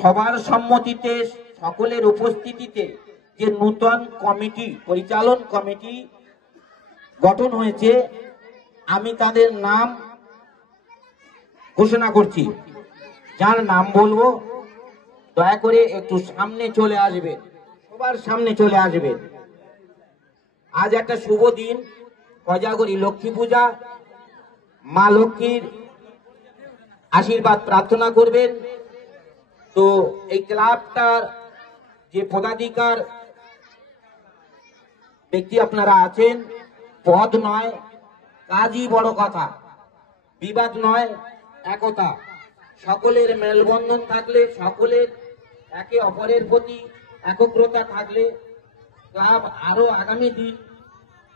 সবার সম্মতিতে সকলের উপস্থিতিতে যে নূতন কমিটি পরিচালন কমিটি গঠন হয়েছে, আমি তাদের নাম ঘোষণা করছি। যার নাম বলবো দয়া করে একটু সামনে চলে আসবেন, সবার সামনে চলে আসবেন। আজ একটা শুভ দিন, কোজাগরী লক্ষ্মী পূজা। মা লক্ষ্মীর আশীর্বাদ প্রার্থনা করবেন। তো এই ক্লাবটার যে পদাধিকার ব্যক্তি আপনারা আছেন, পদ নয় কাজই বড় কথা, বিবাদ নয় একতা। সকলের মেলবন্ধন থাকলে, সকলের একে অপরের প্রতি একগ্রতা থাকলে ক্লাব আরো আগামী দিন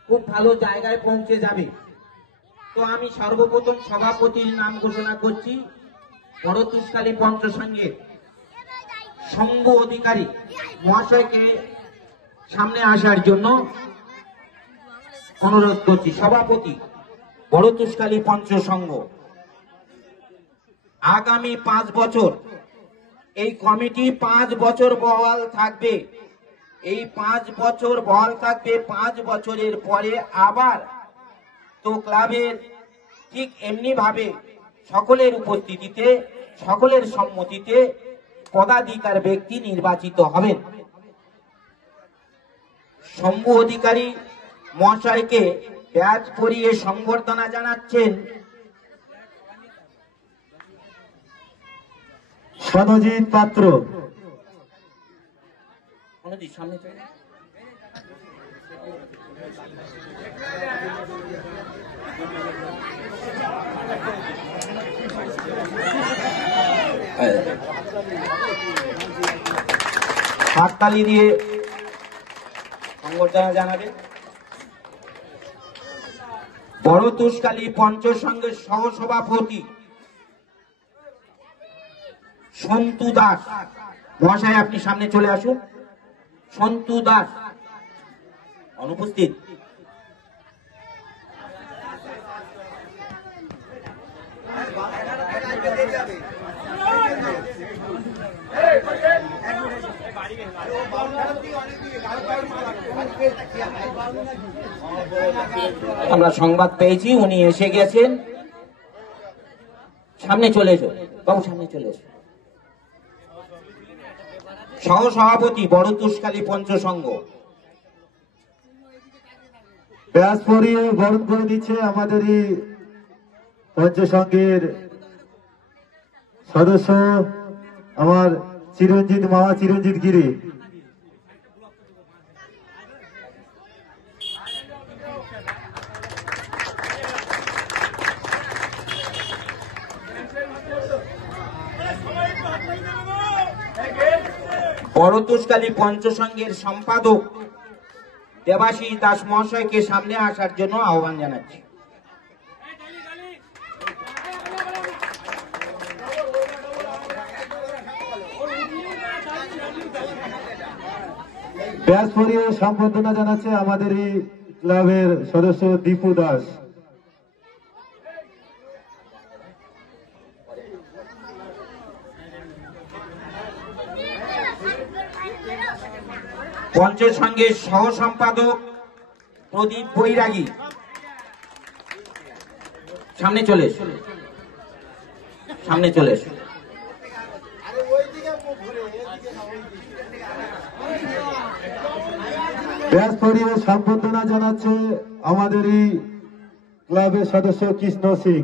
খুব ভালো জায়গায় পৌঁছে যাবে। তো আমি সর্বপ্রথম সভাপতির নাম ঘোষণা করছি। বড় তুষখালী পঞ্চসংঘের শম্ভু অধিকারী মহাশয়কে সামনে আসার জন্য অনুরোধ করছি। সভাপতি বড় তুষখালী পঞ্চসংঘ। আগামী 5 বছর এই কমিটি 5 বছর বহাল থাকবে। এই 5 বছর বহাল থাকবে। 5 বছরের পরে আবার তো ক্লাবের ঠিক এমনি ভাবে সকলের উপস্থিতিতে, সকলের সম্মতিতে পদাধিকার ব্যক্তি নির্বাচিত হবেন। শম্ভু অধিকারী মহাশয়কে ব্যাজ পরিয়ে সংবর্ধনা জানাচ্ছেন সদজিৎ পাত্র। সামনে হাততালি দিয়ে সংবর্ধনা জানাবে। বড় তুষখালী পঞ্চসংঘের সহসভাপতি সন্তু দাস মহাশয়, আপনি সামনে চলে আসুন। সন্তু দাস অনুপস্থিত। আমরা সংবাদ পেয়েছি উনি এসে গেছেন। সামনে চলে এসো বাবু, সামনে চলে এসো। সহসভাপতি বড় তুষখালী পঞ্চসংঘ। ব্যাস পরিয়ে বরণ করে দিচ্ছে আমাদেরই পঞ্চসংঘের সদস্য আমার চিরঞ্জিত মামা, চিরঞ্জিত গিরি। বড় তুষখালী পঞ্চসংঘের সম্পাদক দেবাশিস দাস মহাশয়কে সামনে আসার জন্য আহ্বান জানাচ্ছি। ব্যাস পরিয়ে সম্বর্ধনা জানাচ্ছে আমাদেরই ক্লাবের সদস্য দীপু দাস। পঞ্চসংঘের সহ সম্পাদক প্রদীপ বৈরাগী সামনে চলে এসো, সামনে চলে এসো। ব্যাস পরিয়ে সম্বর্ধনা জানাচ্ছে আমাদেরই ক্লাবের সদস্য কৃষ্ণ সিং।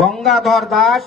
গঙ্গাধর দাস